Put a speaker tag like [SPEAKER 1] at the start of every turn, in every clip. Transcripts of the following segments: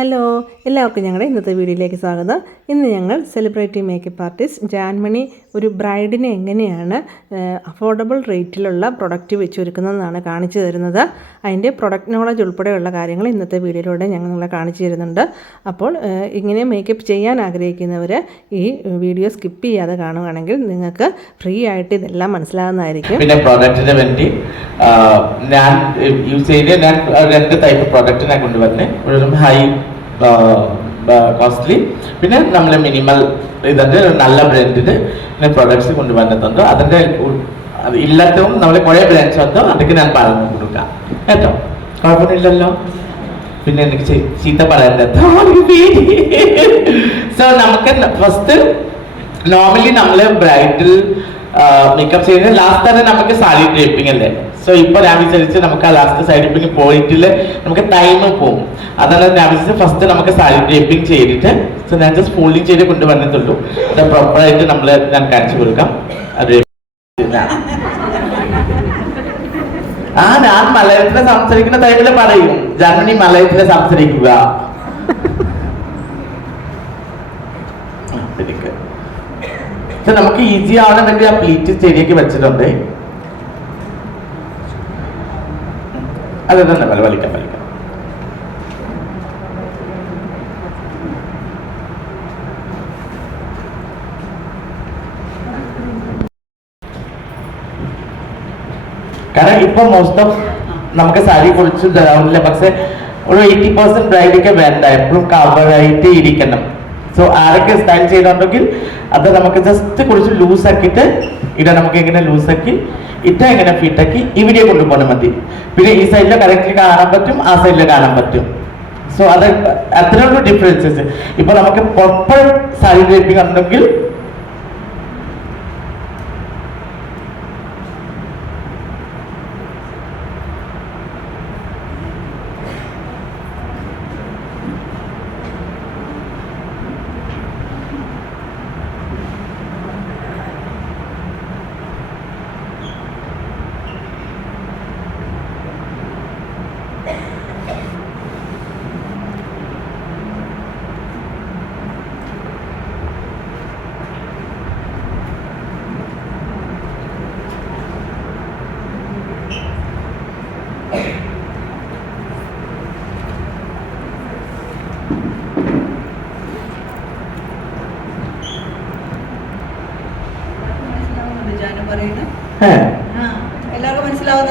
[SPEAKER 1] Hello എല്ലാവർക്കും ഞങ്ങളുടെ ഇന്നത്തെ വീഡിയോയിലേക്ക് സ്വാഗതം. ഇന്ന് ഞങ്ങൾ സെലിബ്രിറ്റി മേക്കപ്പ് ആർട്ടിസ്റ്റ് ജാൻമണി ഒരു ബ്രൈഡിനെ എങ്ങനെയാണ് അഫോർഡബിൾ റേറ്റിലുള്ള പ്രൊഡക്റ്റ് വെച്ചൊരുക്കുന്നതെന്നാണ് കാണിച്ചു തരുന്നത്. അതിന്റെ പ്രൊഡക്റ്റ് നോളജ് ഉൾപ്പെടെയുള്ള കാര്യങ്ങൾ ഇന്നത്തെ വീഡിയോയിലൂടെ ഞങ്ങൾ നിങ്ങളെ കാണിച്ചു തരുന്നുണ്ട്. അപ്പോൾ ഇങ്ങനെ മേക്കപ്പ് ചെയ്യാൻ ആഗ്രഹിക്കുന്നവർ ഈ വീഡിയോ സ്കിപ്പ് ചെയ്യാതെ കാണുകയാണെങ്കിൽ നിങ്ങൾക്ക് ഫ്രീ ആയിട്ട് ഇതെല്ലാം മനസ്സിലാകുന്നതായിരിക്കും
[SPEAKER 2] പിന്നെ പ്രോഡക്റ്റിന് വേണ്ടി ഞാൻ യൂസ് ചെയ്ത് ഞാൻ രണ്ട് ടൈപ്പ് പ്രോഡക്റ്റ് ഞാൻ കൊണ്ടുവന്നെ ഒരു ഹൈ കോസ്റ്റ്ലി പിന്നെ നമ്മൾ മിനിമൽ ഇതുണ്ട് നല്ല ബ്രാൻഡിന്റെ പ്രൊഡക്ട്സ് കൊണ്ടുവന്നിട്ടുണ്ട്. അതിന്റെ ഇല്ലാത്തതും നമ്മൾ കുറേ ബ്രാൻഡ്സ് ഉണ്ട്. അതൊക്കെ ഞാൻ പറഞ്ഞു കൊടുക്കാം. കേട്ടോ? കുഴപ്പമില്ലല്ലോ പിന്നെ എനിക്ക് ചീത്ത പറയണ്ടത് സോ നമുക്ക് ഫസ്റ്റ് നോർമലി നമ്മൾ ബ്രൈഡൽ മേക്കപ്പ് ചെയ്യുന്നത് ലാസ്റ്റ് തന്നെ നമുക്ക് സാരി ഡ്രേപ്പിംഗ് അല്ലേ? സോ ഇപ്പൊ ഞാൻ വിചാരിച്ച് നമുക്ക് ആ ലാസ്റ്റ് സൈഡ് ഡ്രേപ്പിംഗ് പോയിട്ടില്ല. നമുക്ക് ടൈം പോകും അതാണ് ഞാൻ വിചാരിച്ച് ഫസ്റ്റ് നമുക്ക് സൈഡ് ഡ്രേപ്പിംഗ് ചെയ്തിട്ട് സോ ഞാൻ ജസ്റ്റ് ഫോൾഡിങ് ചെയ്ത് കൊണ്ടുവന്നിട്ടുള്ളൂ. അത് പ്രോപ്പറായിട്ട് നമ്മൾ ഞാൻ കാണിച്ചു കൊടുക്കാം. അത് ആ ഞാൻ മലയാളത്തിലെ സംസാരിക്കുന്ന ടൈമിൽ പറയും. ജർമ്മനി മലയാളത്തിലെ സംസാരിക്കുക. നമുക്ക് ഈസി ആവണമെങ്കിൽ ആ പ്ലീറ്റ് ശരിയാക്കി വെച്ചിട്ടുണ്ട്. അത് തന്നെ വല വലിക്കാം വലിക്കാം കാരണം ഇപ്പൊ മോസ്റ്റ് ഓഫ് നമുക്ക് സാരി കുറിച്ച് തരാവുന്നില്ല പക്ഷെ ഒരു എയ്റ്റി പെർസെന്റ് ബ്രൈഡൊക്കെ വേണ്ട. എപ്പോഴും കവറായിട്ട് ഇരിക്കണം. സോ ആരൊക്കെ സ്റ്റൈൽ ചെയ്തിട്ടുണ്ടെങ്കിൽ അത് നമുക്ക് ജസ്റ്റ് കുറച്ച് ലൂസ് ആക്കിയിട്ട് ഇവിടെ നമുക്ക് എങ്ങനെ ലൂസാക്കി ആക്കി എങ്ങനെ ഫിറ്റാക്കി ഇവിടെ കൊണ്ടുപോകണം മതി. പിന്നെ ഈ സൈഡിൽ കറക്റ്റ് കാണാൻ പറ്റും ആ സൈഡിൽ കാണാൻ പറ്റും. സോ അത് അത്രയുള്ള ഡിഫറൻസസ് ഇപ്പൊ നമുക്ക് പ്രോപ്പർ സൈഡ് ഉണ്ടെങ്കിൽ
[SPEAKER 3] മനസ്സിലാവുന്നുണ്ട് ജാനു പറയുന്നത്
[SPEAKER 2] ഏഹ്
[SPEAKER 3] ആ എല്ലാവർക്കും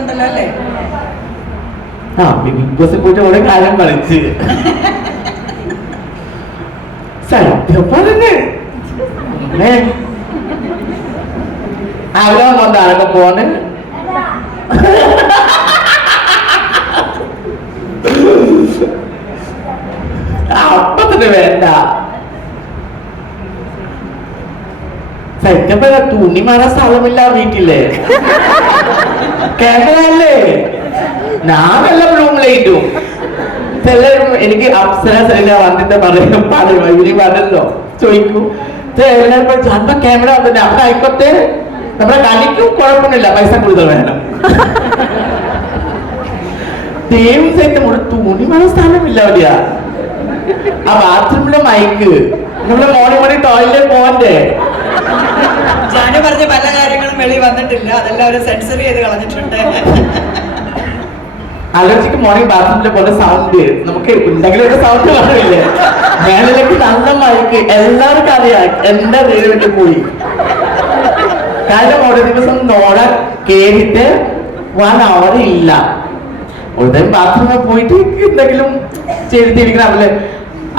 [SPEAKER 3] മനസ്സിലാവുന്നുണ്ടല്ലോ അല്ലേ?
[SPEAKER 2] ആ ബിഗ് ബോസിൽ പോയിട്ട് കുറെ കാലം കളിച്ച്. സത്യം പറഞ്ഞ്? അവിടെ വന്നാലൊക്കെ പോണ് അപ്പത്തിന് വേണ്ട. സത്യം പറഞ്ഞ തുണി മാറാൻ സ്ഥലമില്ല വീട്ടിൽ ക്യാമറ അല്ലേ ഞാനല്ല ലൈറ്റും ചിലരും എനിക്ക് അപ്സര സൈന വന്നിട്ട് പറയും പറയും ഇവർ പറഞ്ഞല്ലോ. ചോദിക്കും ചിലപ്പോ ക്യാമറ വന്നിട്ട് അവിടെ ആയിക്കോട്ടെ. നമ്മുടെ കളിക്കും കുഴപ്പമൊന്നുമില്ല. പൈസ കൂടുതൽ വേണം. ദൈവം സൈത്തം ഒരു തുണി മണ സ്ഥലമില്ല അവിടെയാ ആ ബാത്റൂമിലെ മൈക്ക് നമ്മുടെ മോർണിംഗ് മോർണിംഗ് ടോയ്ലറ്റ് പോകണ്ടേ
[SPEAKER 3] ജാനു പറഞ്ഞ പല കാര്യങ്ങളും വെളിയിൽ വന്നിട്ടില്ല. അതെല്ലാം അവർ സെൻസർ ചെയ്ത് കളഞ്ഞിട്ടുണ്ട്.
[SPEAKER 2] അലർജിക്ക് മോർണിംഗ് ബാത്റൂമിലെ പോലെ സൗണ്ട് നമുക്ക് ഉണ്ടെങ്കിലും ഒരു സൗണ്ട് കാണില്ലേ മേളിലേക്ക് നല്ല മഴയ്ക്ക് എല്ലാവർക്കും അറിയാം എന്റെ വീട്ടിലേക്ക് പോയി. കാരണം ഒരു ദിവസം നോട കേറിയിട്ട് വൺ അവർ ഇല്ല. ടൈം ബാത്റൂമിൽ പോയിട്ട് എന്തെങ്കിലും ചെയ്തിട്ടിരിക്കണം അവൾ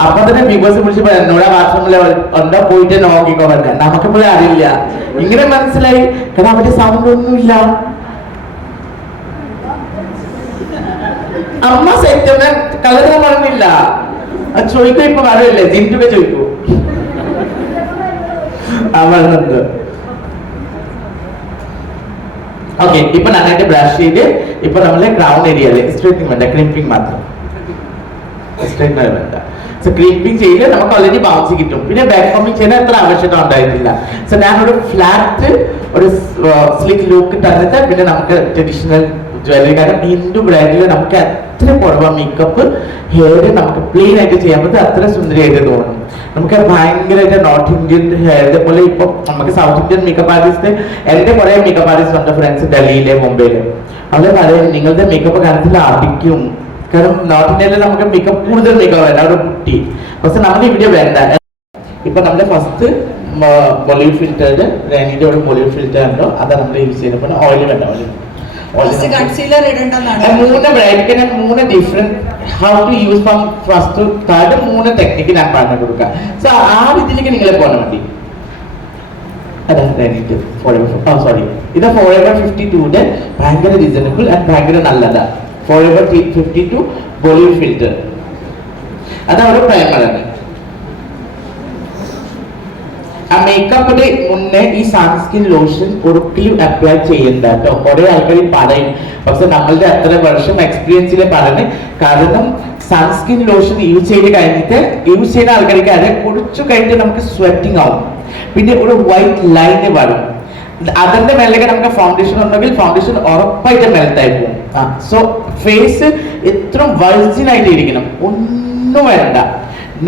[SPEAKER 2] അപ്പൊ തന്നെ ബിഗ് ബോസ് വിളിച്ച് പറയാം എന്നോട് ബാത്റൂമിൽ ഉണ്ടോ പോയിട്ട് നോക്കിക്കോ പറഞ്ഞ നമുക്കിപ്പോഴും അറിയില്ല. ഇങ്ങനെ മനസ്സിലായി. കാരണം അവന്റെ സൗണ്ട് ഒന്നുമില്ല അമ്മ സെറ്റ് കളർ പറഞ്ഞില്ല. ചോദിക്കും ഇപ്പൊ പറയല്ലേ? ജിന്റുക ചോദിക്കൂ വരുന്നുണ്ട് ഓക്കെ ഇപ്പൊ നന്നായിട്ട് ബ്രഷ് ചെയ്ത് ഇപ്പൊ നമ്മളെ ക്രൗൺ ഏരിയയിൽ സ്ട്രെയിറ്റിംഗ് വേണ്ട ക്ലിപ്പിംഗ് മാത്രം. സ്ട്രെയിറ്റ്നർ വേണ്ട. സോ ക്രീപ്പിംഗ് ചെയ്ത് നമുക്ക് ഓൾറെഡി ബൗൺസ് കിട്ടും. പിന്നെ ബാക്ക് കോമിങ് ചെയ്യാൻ അത്ര ആവശ്യത ഉണ്ടായിരുന്നില്ല. സോ ഞാൻ ഒരു ഫ്ലാറ്റ് ഒരു സ്ലിക്ക് ലുക്ക് തന്നിട്ട് പിന്നെ നമുക്ക് ട്രഡീഷണൽ ജ്വല്ലറി കാരണം ഹിന്ദു ബ്രാൻഡിൽ നമുക്ക് അത്ര കുറവാണ് മേക്കപ്പ് ഹെയർ നമുക്ക് പ്ലെയിൻ ആയിട്ട് ചെയ്യാൻ പറ്റും. അത്ര സുന്ദരിയായിട്ട് തോന്നും. നമുക്ക് ഭയങ്കരമായിട്ട് നോർത്ത് ഇന്ത്യൻ ഹെയർ ഇതേപോലെ ഇപ്പൊ നമുക്ക് സൗത്ത് ഇന്ത്യൻ മേക്കപ്പ് ആർട്ടിസ്റ്റ് എന്റെ കുറെ മേക്കപ്പ് ആർട്ടിസ്റ്റ് ഉണ്ട് ഫ്രണ്ട്സ് ഡൽഹിയിലെ മുംബൈയിലെ. അവർ പറയും നിങ്ങളുടെ മേക്കപ്പ് കാര്യത്തിൽ അടിക്കും കാരണം നോർത്ത് ഇന്ത്യയിൽ നമുക്ക് മേക്കപ്പ് കൂടുതൽ മികവ് വേണ്ട കുട്ടി പക്ഷെ നമ്മൾ ഇവിടെ വേണ്ട. ഇപ്പൊ നമ്മുടെ ഫസ്റ്റ് ബോളിവുഡ് ഫിൽറ്റേർഡ് റേനിയുടെ ഒരു ബോളിവുഡ് ഫിൽറ്റർ ഉണ്ടോ അതാണ് നമ്മൾ യൂസ് ചെയ്യുന്നത്. പിന്നെ ഓയിൽ വേണ്ട ഓയിൽ മൂന്ന് ബ്രൈഡിന് മൂന്ന് different how to use from first third മൂന്ന് ടെക്നിക്ക് ഞാൻ പറഞ്ഞു കൊടുക്കാം. സോ ആ രീതിയിലേക്ക് നിങ്ങൾ പോകാൻ വേണ്ടി അതാ ഫോർ സോറി ഇത് ഫോർ എവർ ഫിഫ്റ്റി ടൂടെ ഭയങ്കര റീസണബിൾ ആൻഡ് ഭയങ്കര നല്ലതാ. Forever fifty two Bollywood filter അത് ഒരു പ്രൈമറാണ് ആ മേക്കപ്പിന്റെ മുന്നേ ഈ സൺസ്കിൻ ലോഷൻ ഒരിക്കലും അപ്ലൈ ചെയ്യണ്ട കേട്ടോ. കുറെ ആൾക്കാർ പറയും. പക്ഷെ നമ്മളുടെ അത്ര വർഷം എക്സ്പീരിയൻസിൽ പറഞ്ഞ് കാരണം സൺസ്കിൻ ലോഷൻ യൂസ് ചെയ്ത് കഴിഞ്ഞിട്ട് യൂസ് ചെയ്യുന്ന ആൾക്കാർക്ക് അത് കുടിച്ചു കഴിഞ്ഞിട്ട് നമുക്ക് സ്വെറ്റിംഗ് ആവും. പിന്നെ ഒരു വൈറ്റ് ലൈന് വരും. അതിന്റെ മേലേക്ക് നമുക്ക് ഫൗണ്ടേഷൻ ഉണ്ടെങ്കിൽ ഫൗണ്ടേഷൻ ഉറപ്പായിട്ട് മെൽറ്റ് പോകും. ആ സോ ഫേസ് എത്ര വൾജിൻ ആയിട്ട് ഇരിക്കണം ഒന്നും വേണ്ട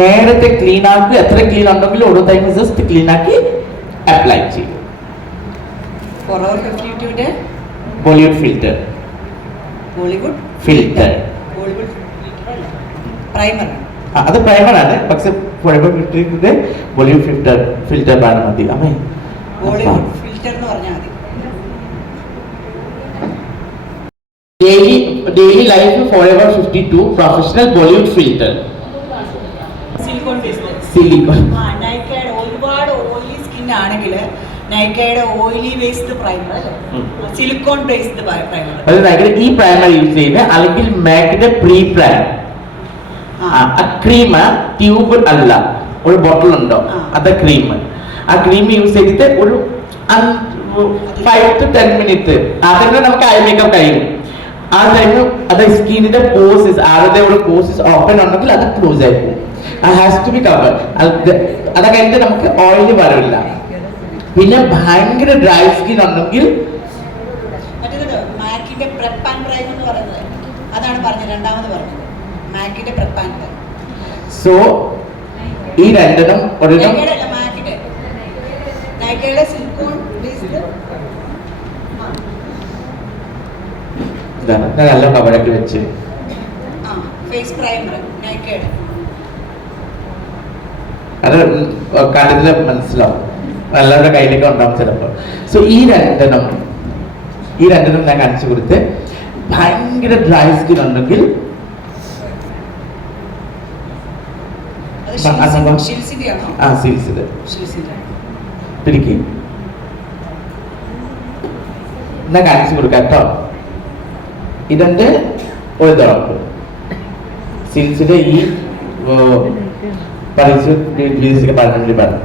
[SPEAKER 2] നേരത്തെ ക്ലീൻ ആക്കി എത്ര ക്ലീൻ ഉണ്ടെങ്കിലും ഓരോ ടൈം ജസ്റ്റ് ക്ലീൻ ആക്കി അപ്ലൈ ചെയ്യും. Bollywood
[SPEAKER 3] filter
[SPEAKER 2] Bollywood
[SPEAKER 3] filter primer
[SPEAKER 2] അത് പ്രൈമർ ആണ്. പക്ഷെ ബോളിവുഡ് ഫിൽറ്റർ ഫിൽറ്റർ ആണ് മതി. അമ്മേ.
[SPEAKER 3] ബോളിവുഡ് ഫിൽറ്റർ എന്ന് പറഞ്ഞാൽ മതി.
[SPEAKER 2] Daily daily life forever fifty two professional
[SPEAKER 3] Bollywood filter
[SPEAKER 2] silicone
[SPEAKER 3] silicone നൈക്കയുടെ ഒരുപാട് ഓയിലി സ്കിൻ ആണെങ്കിൽ നൈക്കയുടെ oily based
[SPEAKER 2] primer
[SPEAKER 3] silicone based primer
[SPEAKER 2] അത് ഭയങ്കര ഈ പ്രൈമർ യൂസ് ചെയ്യുന്നത് അല്ലെങ്കിൽ മാക്കിന്റെ പ്രീ പ്രൈമർ ക്രീം ട്യൂബ് അല്ല. ഒരു ബോട്ടിൽ ഉണ്ടോ? അത് ക്രീം ആ ക്രീം യൂസ് ചെയ്തിട്ട് ഒരു ഫൈവ് ടു ടെൻ മിനിറ്റ് അതിന് നമുക്ക് ഐ മേക്കപ്പ് കഴിയും. ടൈമിൽ അത് സ്കിന്നിന്റെ പോസസ് ആരുടെ പോസസ് ഓപ്പൺ ഉണ്ടെങ്കിൽ അത് ക്ലോസ് ആയിരിക്കും ഹാസ് ടു ബി കവർ അത് കഴിഞ്ഞിട്ട് നമുക്ക് ഓയിൽ വരില്ല പിന്നെ ഭയങ്കര ഡ്രൈ സ്കിൻ ഉണ്ടെങ്കിൽ
[SPEAKER 3] അതാണ് പറഞ്ഞത് രണ്ടാമത് പറഞ്ഞത്. മാക്കിന്റെ പ്രെപ്പ് ആൻഡ് പ്രൈം
[SPEAKER 2] സോ ഈ രണ്ടെണ്ണം ഒരെണ്ണം
[SPEAKER 3] നൈക്കയുടെ അല്ല മാക്കിന്റെ നൈക്കയുടെ സിലിക്കോൺ ബേസ്ഡ്
[SPEAKER 2] ഇതാണ് ഞാൻ നല്ല കവറൊക്കെ വെച്ച്. അത് കണ്ടതിൽ മനസ്സിലാവും. എല്ലാവരുടെ കയ്യിലേക്ക് ഉണ്ടാവും ചിലപ്പോൾ സോ ഈ രണ്ടെണ്ണം ഈ രണ്ടെണ്ണം ഞാൻ കാണിച്ചു കൊടുത്ത് ഭയങ്കര ഡ്രൈ സ്കിൻ ഉണ്ടെങ്കിൽ ആ,
[SPEAKER 3] ഷിൽസിന്റെ.
[SPEAKER 2] പിടിക്കും. എന്നാ കാണിച്ചു കൊടുക്കാം കേട്ടോ. ഇതെന്റെ ഒരു തുറപ്പ് സീൽസിന്റെ ഈ പരീക്ഷ പറഞ്ഞു പറഞ്ഞു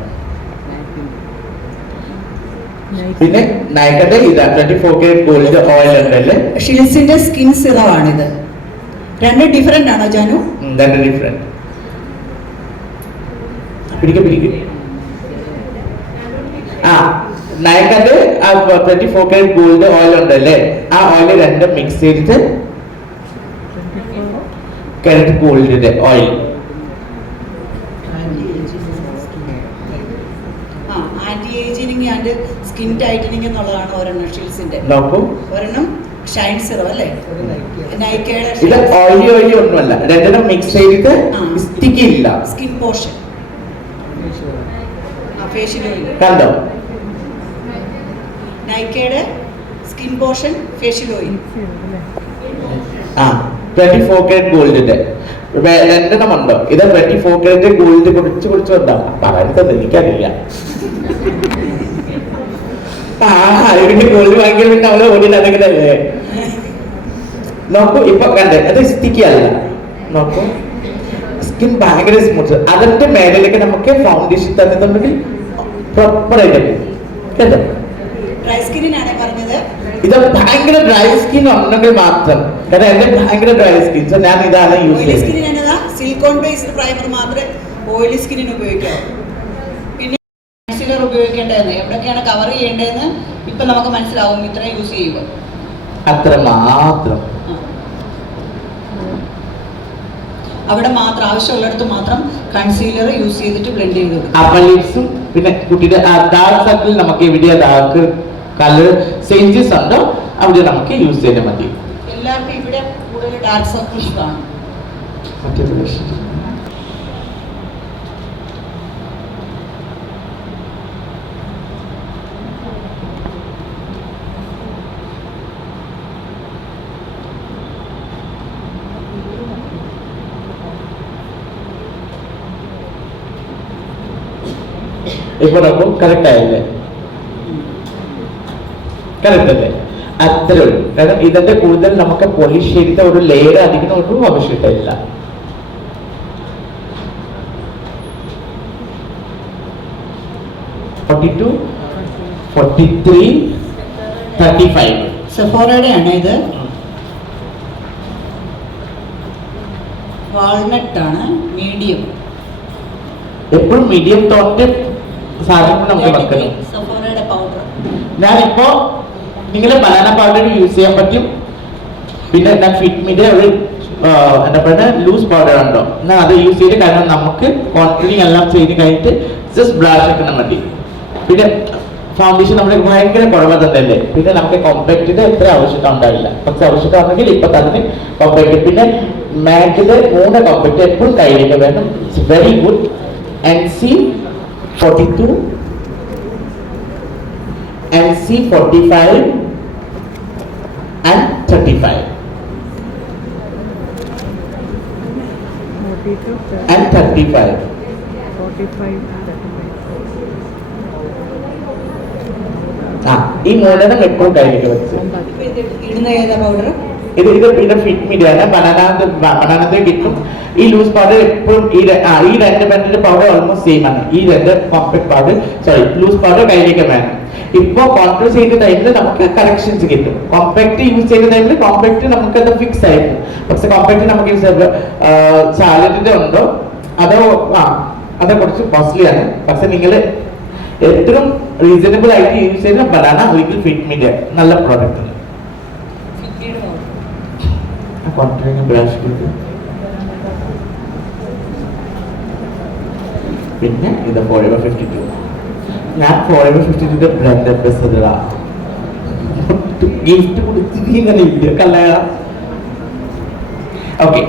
[SPEAKER 2] പിന്നെ നയക്കട്ടെ ഇതാ twenty four K gold oil ഉണ്ടല്ലേ?
[SPEAKER 3] ഷിൽസിന്റെ സ്കിൻ സിറം ആണിത്. രണ്ട് ഡിഫറെന്റ് ആണോ ജാനു?
[SPEAKER 2] രണ്ട് ഡിഫറെന്റ് പിടിക്കും പിടിക്കും. ആ നയക്കന്റെ ആ twenty four K gold oil ഉണ്ടല്ലേ? ആ ഓയിൽ രണ്ടും മിക്സ് ചെയ്തിട്ട് കരട്ട് ഗോൾഡിന്റെ
[SPEAKER 3] oil anti and skin tightening എന്നുള്ളതാണ് ഒരെണ്ണം ഷീൽസിന്റെ ഒരെണ്ണം ഷൈൻ സിറം അല്ലേ? നൈക്കയുടെ
[SPEAKER 2] ഇത് ഓയിലി ഓയിലി ഒന്നുമല്ല. രണ്ടിനും മിക്സ് ചെയ്തിട്ട്. ഇല്ല.
[SPEAKER 3] സ്കിൻ പോർഷൻ ഫേഷ്യൽ
[SPEAKER 2] കണ്ടോ?
[SPEAKER 3] നൈക്കയുടെ സ്കിൻ പോർഷൻ ഫേഷ്യൽ ഓയിൽ
[SPEAKER 2] ആ ട്വന്റി ഫോർ കാരറ്റ് ഗോൾഡിന്റെ ഉണ്ടോ? ഇത് ട്വന്റി ഫോർ കാരറ്റ് ഗോൾഡ് കുറിച്ച് കുറിച്ച് വന്നാ പറയുന്നത് എനിക്കറിയില്ല. ഗോൾഡ് വാങ്ങിയാൽ പിന്നെ അവളെ ഓടി നടക്കുന്നല്ലേ നോക്കൂ ഇപ്പൊ കണ്ടേ അത് സ്റ്റിക്കിയല്ല നോക്കൂ. സ്കിൻ ഭയങ്കര സ്മൂത്ത് അതിന്റെ മേലിലേക്ക് നമുക്ക് ഫൗണ്ടേഷൻ തന്നിട്ടുണ്ടെങ്കിൽ പ്രോപ്പർ ആയിട്ട് കേട്ടോ? ഇത് ഭയങ്കര ഡ്രൈ സ്കിൻ ഉണ്ടെങ്കിൽ മാത്രം. കാരണം എന്റെ ഭയങ്കര ഡ്രൈ സ്കിൻ സോ ഞാൻ ഇതാണ് യൂസ് ചെയ്യുന്നത്.
[SPEAKER 3] സിലിക്കോൺ ബേസ്ഡ് പ്രൈമർ മാത്രമേ ഓയിലി സ്കിന്നിന് ഉപയോഗിക്കാവൂ പിന്നെ കൺസീലർ ഉപയോഗിക്കേണ്ടതെന്ന്. എവിടെയൊക്കെയാണ് കവർ ചെയ്യേണ്ടതെന്ന് ഇപ്പൊ നമുക്ക് മനസ്സിലാവും. ഇത്ര യൂസ് ചെയ്യുമ്പോൾ.
[SPEAKER 2] അത്ര മാത്രം.
[SPEAKER 3] അവിടെ മാത്രം ആവശ്യമുള്ളിടത്ത് മാത്രം കൺസീലർ യൂസ് ചെയ്തിട്ട് ബ്ലെൻഡ് ചെയ്ത് കൊടുക്കും
[SPEAKER 2] അപ്പർ ലിപ്സും പിന്നെ കുട്ടിയുടെ ഡാർക്ക് സർക്കിൾ നമുക്ക് എവിടെയാ ഡാർക്ക് കളർ ചേഞ്ചസ് ഉണ്ടോ അവിടെ നമുക്ക് യൂസ് ചെയ്താൽ മതി.
[SPEAKER 3] എല്ലാവർക്കും ഇവിടെ കൂടുതൽ ഡാർക്ക് സർക്കിൾസ് കാണും
[SPEAKER 2] മറ്റേ ബ്രഷ് ഇപ്പൊ നോക്കും കറക്റ്റ് ആയില്ലേ? കറക്റ്റ് അല്ലേ അത്രേ ഉള്ളൂ. കാരണം ഇതിന്റെ കൂടുതൽ നമുക്ക് പോളിഷ് ചെയ്ത ഒരു ലെയർ അധികം ഒന്നും ആവശ്യമില്ല. Forty two forty three thirty five
[SPEAKER 3] സെഫോറയുടെ ആണ് ഇത്? വാൾനട്ട് ആണ്. മീഡിയം
[SPEAKER 2] എപ്പോഴും മീഡിയം തോന്റെ സാധനങ്ങൾ നമുക്ക് വെക്കണം. ഞാനിപ്പോ നിങ്ങൾ ബനാന പൗഡർ യൂസ് ചെയ്യാൻ പറ്റും. പിന്നെ എന്താ ഫിറ്റ്മിന്റെ ഒരു എന്താ പറയുക ലൂസ് പൗഡർ ഉണ്ടോ? എന്നാൽ അത് യൂസ് ചെയ്ത് കാരണം നമുക്ക് കോൺട്രിങ് എല്ലാം ചെയ്ത് കഴിഞ്ഞിട്ട് ജസ്റ്റ് ബ്ലാഷ് ആക്കണം മതി. പിന്നെ ഫൗണ്ടേഷൻ നമ്മൾ ഭയങ്കര കുറവ് പിന്നെ നമുക്ക് കോമ്പാക്റ്റിന്റെ എത്ര ആവശ്യത ഉണ്ടാവില്ല. പക്ഷെ ആവശ്യത ഉണ്ടെങ്കിൽ ഇപ്പൊ തന്നെ കോമ്പാക്റ്റ് പിന്നെ മാഗിന്റെ മൂന്ന് കോമ്പാക്റ്റ് എപ്പോഴും കയ്യിലേക്ക് വേണം. It's very good N C forty two NC 45 and 35 and 35 ആ ഈ മൂന്നെണ്ണം എപ്പോഴും കയ്യിലേക്ക് വെച്ച്.
[SPEAKER 3] ഇടുന്ന ഏതാ പൗഡർ
[SPEAKER 2] ഇത് ഇത് പിന്നെ ഫിറ്റ് മീഡിയ ആണ്. ബനാന ബനാനത്തെ കിട്ടും. ഈ ലൂസ് പൗഡർ എപ്പോഴും ഈ രണ്ട് പൗഡർ ഓൾമോസ്റ്റ് സെയിം ആണ്. ഈ രണ്ട് compact powder sorry loose powder കയ്യിലേക്ക് വേണം. ഇപ്പൊ കോൺട്രോൾ ചെയ്യുന്ന ടൈമിൽ നമുക്ക് കറക്ഷൻസ് കിട്ടും. കോമ്പാക്ട് യൂസ് ചെയ്യുന്ന ടൈമിൽ കോമ്പാക്ട് നമുക്ക് അത് ഫിക്സ് ആയിരുന്നു. പക്ഷെ കോമ്പാക്ട് നമുക്ക് യൂസ് സാലഡിന്റെ ഉണ്ടോ? അതോ ആ അത് കുറച്ച് കോസ്റ്റ്ലി ആണ്. പക്ഷെ നിങ്ങൾ ഏറ്റവും റീസണബിൾ ആയിട്ട് യൂസ് ചെയ്യുന്ന ബനാന അല്ലെങ്കിൽ ഫിറ്റ്മിന്റെ നല്ല പ്രോഡക്റ്റ് പിന്നെ ഇത് ഫോർ ഫിഫ്റ്റി ടു ഞാൻ ഫോർ സൃഷ്ടിച്ചിട്ട് ബ്രാൻഡ് അംബാസഡറാ ഗിഫ്റ്റ് കൊടുത്തിട്ട് ഇങ്ങനെ ഇല്ല കല്ലട ഓക്കെ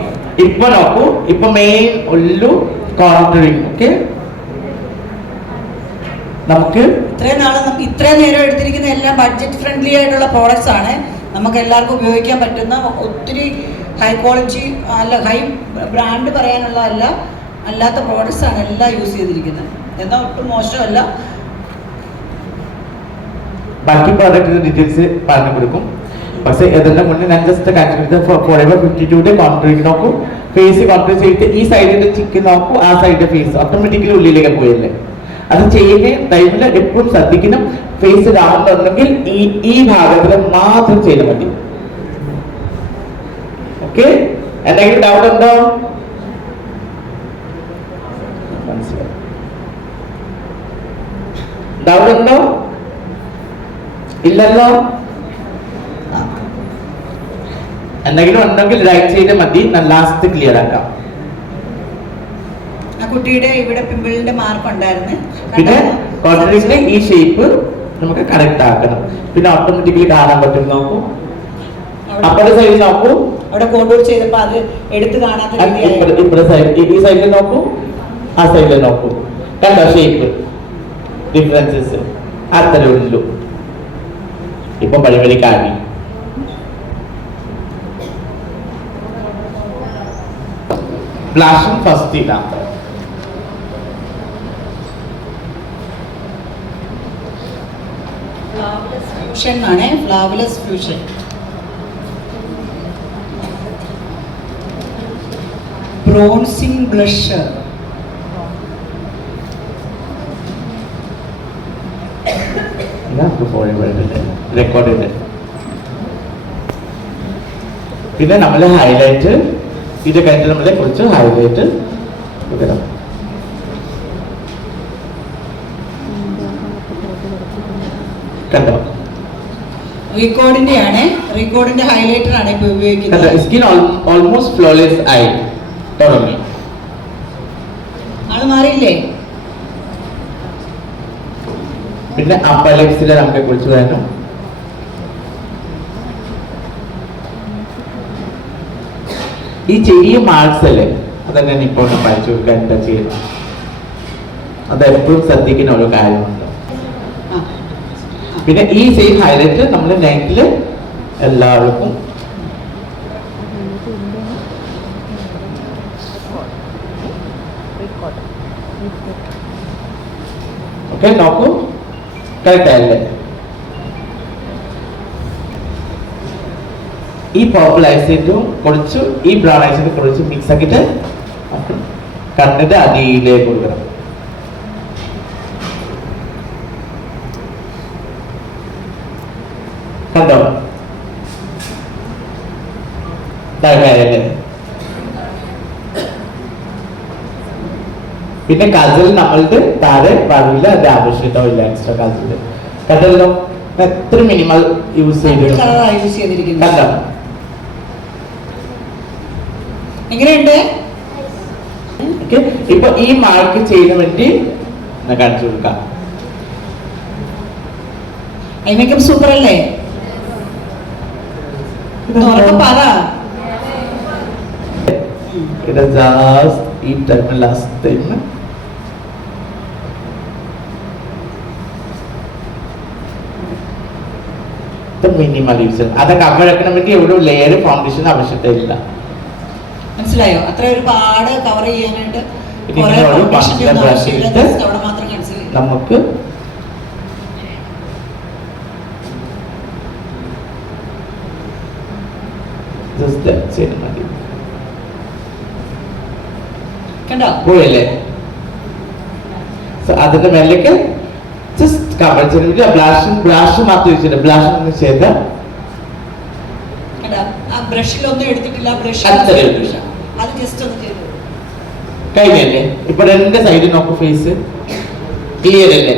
[SPEAKER 2] ഇപ്പൊ നോക്കൂ. ഇപ്പൊ മെയിൻ ഉള്ളു കോർണറിങ് ഓക്കെ നമുക്ക്
[SPEAKER 3] ഇത്രയും നാളെ നമുക്ക് ഇത്രയും നേരം എടുത്തിരിക്കുന്ന എല്ലാം ബഡ്ജറ്റ് ഫ്രണ്ട്ലി ആയിട്ടുള്ള പ്രോഡക്ട്സ് ആണ്. നമുക്ക് എല്ലാവർക്കും ഉപയോഗിക്കാൻ പറ്റുന്ന ഒത്തിരി ഹൈ ക്വാളിറ്റി അല്ല ഹൈ ബ്രാൻഡ് പറയാനുള്ളതല്ല അല്ലാത്ത പ്രോഡക്ട്സ് ആണ് എല്ലാം യൂസ് ചെയ്തിരിക്കുന്നത്. എന്നാൽ ഒട്ടും മോശമല്ല.
[SPEAKER 2] ബാക്കി പ്രോഡക്റ്റിന്റെ ഡീറ്റെയിൽസ് പറഞ്ഞു കൊടുക്കും. പക്ഷെ ഇതിന്റെ മുന്നേ ഞാൻ ജസ്റ്റ് കാണിച്ചത് ഫോർ എവർ ഫിഫ്റ്റി ടുന്റെ കോൺട്രിങ് നോക്കും. ഫേസ് കോൺട്രി ചെയ്തിട്ട് ഈ സൈഡിന്റെ ചിക്കൻ നോക്കും ആ സൈഡിന്റെ ഫേസ് ഓട്ടോമാറ്റിക്കലി ഉള്ളിലേക്ക് പോയല്ലേ? അത് ചെയ്യുന്ന ടൈമിൽ എപ്പോഴും ശ്രദ്ധിക്കണം. ഫേസ് റൗണ്ട് ഈ ഈ ഭാഗത്തിൽ മാത്രം ചെയ്താൽ മതി. ഓക്കെ എന്തെങ്കിലും ഡൗട്ട് ഉണ്ടോ? ഡൗട്ട് ഉണ്ടോ? ഇല്ലല്ലോ. എന്തെങ്കിലും ഉണ്ടെങ്കിൽ റൈറ്റ് ചെയ്ത് മതി. ലാസ്റ്റ് ക്ലിയർ ആക്കാം.
[SPEAKER 3] കുട്ടിയുടെ ഇവിടെ പിമ്പിളിന്റെ മാർക്ക് ഉണ്ടായിരുന്നു.
[SPEAKER 2] പിന്നെ കോൺട്രിന്റെ ഈ ഷേപ്പ് നമുക്ക് കറക്റ്റ് ആക്കണം. പിന്നെ ഓട്ടോമാറ്റിക്കലി കാണാൻ പറ്റും. നോക്കൂ. അപ്പുറത്തെ സൈഡ് നോക്കൂ.
[SPEAKER 3] അവിടെ കോണ്ടൂർ ചെയ്തപ്പോ അത് എടുത്തു കാണാത്ത
[SPEAKER 2] ഇപ്പുറത്തെ സൈഡ് ഈ സൈഡിൽ നോക്കൂ. ആ സൈഡിൽ നോക്കൂ. കണ്ടോ ഷേപ്പ് ഡിഫറൻസസ് അത്രേ ഉള്ളൂ ഇപ്പൊ പഴി പഴി കാണി ഫ്ലാഷും ഫസ്റ്റ് ഇടാം
[SPEAKER 3] ഫ്യൂഷൻ ആണ് ഫ്ലാവലസ് ഫ്യൂഷൻ ബ്രോൺസിംഗ് ബ്ലഷർ
[SPEAKER 2] record ചെയ്ത്. പിന്നെ നമ്മൾ ഹൈലൈറ്റ് ഇത് കഴിഞ്ഞിട്ട് നമ്മളെ കുറിച്ച് ഹൈലൈറ്റ് ഇടണം കണ്ടോ?
[SPEAKER 3] റീകോഡിന്റെ ആണ് റെക്കോർഡിന്റെ ഹൈലൈറ്റർ ആണ് ഇപ്പൊ ഉപയോഗിക്കുന്നത്.
[SPEAKER 2] സ്കിൻ ഓൾമോസ്റ്റ് ഫ്ലോലെസ് ആയി തുടങ്ങി. പിന്നെ അപ്പലക്സിലെ നമുക്ക് കുറിച്ച് വേണം ഈ ചെറിയ മാർക്സ് അല്ലേ? അതന്നെ ഇപ്പോൾ പഠിച്ചു കൊടുക്കാൻ എന്താ ചെയ്യുന്നത്? അതെപ്പോഴും ശ്രദ്ധിക്കുന്ന ഒരു കാര്യമുണ്ട് പിന്നെ ഈ സെയിം ഹൈലൈറ്റ് നമ്മൾ നെക്കിൽ എല്ലാവർക്കും ഓക്കെ നോക്കൂ. കറക്റ്റ് ആയല്ലേ? ഈ പർപ്പിൾ ഐസിന്റും കുറച്ച് ഈ ബ്രൗൺ ഐസിന്റെ കുറച്ച് മിക്സ് ആക്കിയിട്ട് കണ്ണിന്റെ അടിയിലേക്ക് കൊടുക്കണം കണ്ടോ? ഇതാകായല്ലേ പിന്നെ കജൽ നമ്മളുടെ താഴെ പാടില്ല അതിന്റെ ആവശ്യട്ടോ ഇല്ല എക്സ്ട്രാ കജൽ കണ്ടല്ലോ എത്ര മിനിമൽ യൂസ് ചെയ്തു
[SPEAKER 3] ചെയ്തിരിക്കുന്നത്
[SPEAKER 2] കണ്ടോ?
[SPEAKER 3] എങ്ങനെയുണ്ട്?
[SPEAKER 2] ഇപ്പൊ ഈ മാർക്ക് ചെയ്യാൻ വേണ്ടി കാണിച്ചു കൊടുക്കാം.
[SPEAKER 3] ഐ മേക്കപ്പ് സൂപ്പർ അല്ലേ? പറ.
[SPEAKER 2] ലാസ്റ്റ് ടൈം മിനിമൽ യൂസ് അത് കവർ വെക്കണം വേണ്ടി ഒരു ലെയർ ഫൗണ്ടേഷൻ ആവശ്യമില്ല.
[SPEAKER 3] മനസ്സിലായോ അത്ര ഒരു പാട് കവർ ചെയ്യാനായിട്ട്
[SPEAKER 2] നമുക്ക്
[SPEAKER 3] കണ്ടോ?
[SPEAKER 2] പോയല്ലേ? അതിന്റെ മേലേക്ക് ജസ്റ്റ് കമന്റ് ചെയ്തില്ല ബ്ലാഷ് ബ്ലാഷ് മാത്രം വെച്ചിട്ട് ബ്ലാഷ് ഒന്ന് ചെയ്ത.
[SPEAKER 3] കണ്ടോ ആ ബ്രഷിലൊന്നും എടുത്തിട്ടില്ല. ബ്രഷ്
[SPEAKER 2] അത്രയേ ഉള്ളൂ.
[SPEAKER 3] അത് ജസ്റ്റ് ഒന്ന് ചെയ്തു
[SPEAKER 2] കഴിഞ്ഞല്ലേ ഇപ്പൊ രണ്ട് സൈഡ് നോക്കും ഫേസ് ക്ലിയർ അല്ലേ?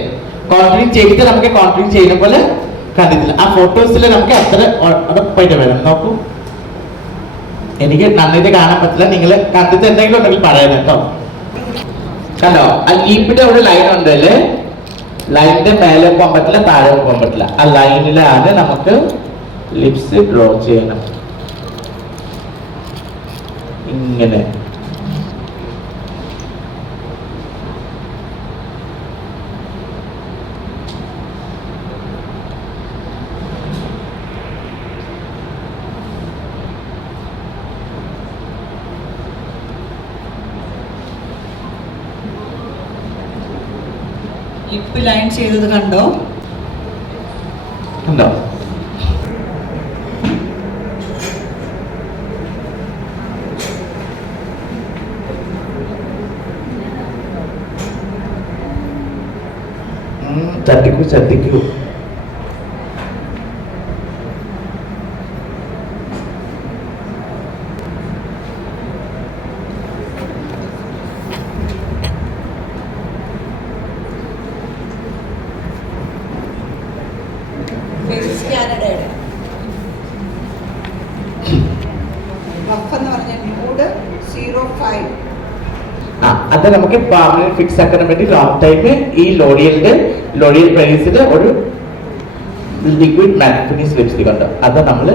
[SPEAKER 2] കോൺഫിഡൻസ് ചെയ്തിട്ട് നമുക്ക് കോൺഫിഡൻസ് ചെയ്യുന്ന പോലെ കണ്ടിട്ടില്ല. ആ ഫോട്ടോസിൽ നമുക്ക് അത്ര ഉറപ്പായിട്ട് വരണം നോക്കൂ. എനിക്ക് നന്നായിട്ട് കാണാൻ പറ്റില്ല. നിങ്ങൾ കണ്ടിട്ട് എന്തെങ്കിലും ഉണ്ടെങ്കിൽ പറയണം കേട്ടോ. കണ്ടോ? ആ ലീപ്പിന്റെ ഒരു ലൈൻ ഉണ്ടല്ലേ ലൈനിന്റെ മേലെ പോകാൻ പറ്റില്ല താഴെ പോകാൻ പറ്റില്ല. ആ ലൈനിലാണ് നമുക്ക് ലിപ്സ് ഡ്രോ ചെയ്യണം. ഇങ്ങനെ.
[SPEAKER 3] ലിപ്പ് ലൈൻ ചെയ്തത് കണ്ടോ?
[SPEAKER 2] കണ്ടോ ചട്ടിക്കൂ ചട്ടിക്കൂ
[SPEAKER 3] ഫേസ് സ്കാനറുടെ റഫ് എന്ന് പറഞ്ഞ ന്യൂഡ് സീറോ ഫൈവ്
[SPEAKER 2] ആ അത് നമുക്ക് പെർമനന്റ് ഫിക്സ് ആക്കാൻ വേണ്ടി ലോങ് ടൈം ഈ ലോറിയലിന്റെ ലോറിയൽ പ്രൈസിൽ ഒരു ലിക്വിഡ് മാഗ്നീസ് ഉണ്ട് അത് നമ്മൾ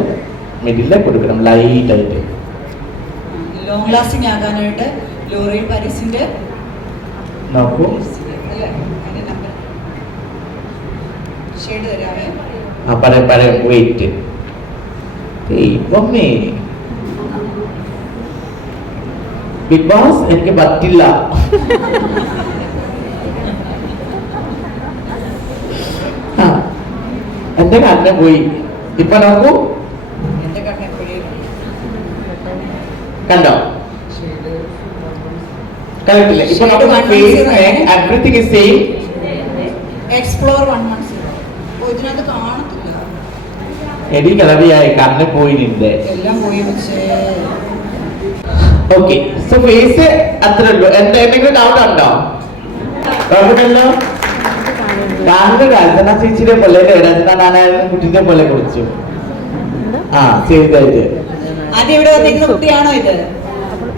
[SPEAKER 2] മിഡിലെ കൊടുക്കണം ലൈറ്റ് ആയിട്ട്.
[SPEAKER 3] ലോങ് ലാസ്റ്റിംഗ് ആകാനായിട്ട് ലോറിയൽ പാരീസിന്റെ
[SPEAKER 2] നോക്കൂ.
[SPEAKER 3] ഷെയ്ഡ് തരാമേ
[SPEAKER 2] ആ പറയാം പറയാം വെയിറ്റ് ദൈവമേ. ബിഗ് ബോസ് എനിക്ക് പറ്റില്ല. എന്റെ കണ്ണ് പോയി. ഇപ്പൊ നോക്കൂ. കണ്ടോ? കണ്ടിട്ടില്ല? ഇപ്പൊ face.
[SPEAKER 3] Everything is same explore one ഇതിനകത്ത് കാണത്തില്ല.
[SPEAKER 2] എടി കിളവിയായി കണ്ണ് പോയി നിന്റെ.
[SPEAKER 3] എല്ലാം പോയി പക്ഷേ.
[SPEAKER 2] ഓക്കെ സോ ഫേസ് അത്രേ ഉള്ളൂ. എന്താ എന്തെങ്കിലും ഡൗട്ട് ഉണ്ടോ? ഡൗട്ടുണ്ടല്ലോ ഉണ്ടല്ലോ. കാണുന്ന രചന ചേച്ചിയുടെ പോലെ രചന നാരായണൻ കുട്ടിന്റെ പോലെ കുറിച്ചു ആ ചെയ്തായിട്ട്
[SPEAKER 3] അതിവിടെ ഇവിടെ വന്നിരിക്കുന്ന കുട്ടിയാണോ ഇത്?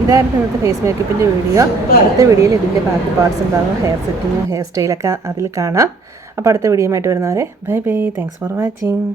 [SPEAKER 1] ഇതായിരുന്നു ഇവിടുത്തെ ഫേസ് മേക്കപ്പിന്റെ വീഡിയോ അടുത്ത വീഡിയോയിൽ ഇതിന്റെ ബാക്കി പാർട്സ് ഉണ്ടാകും ഹെയർ സെറ്റിങ്ങും ഹെയർ സ്റ്റൈലൊക്കെ അതിൽ കാണാം. അപ്പോൾ അടുത്ത വീഡിയോ ആയിട്ട് വരുന്നവരെ bye bye thanks for watching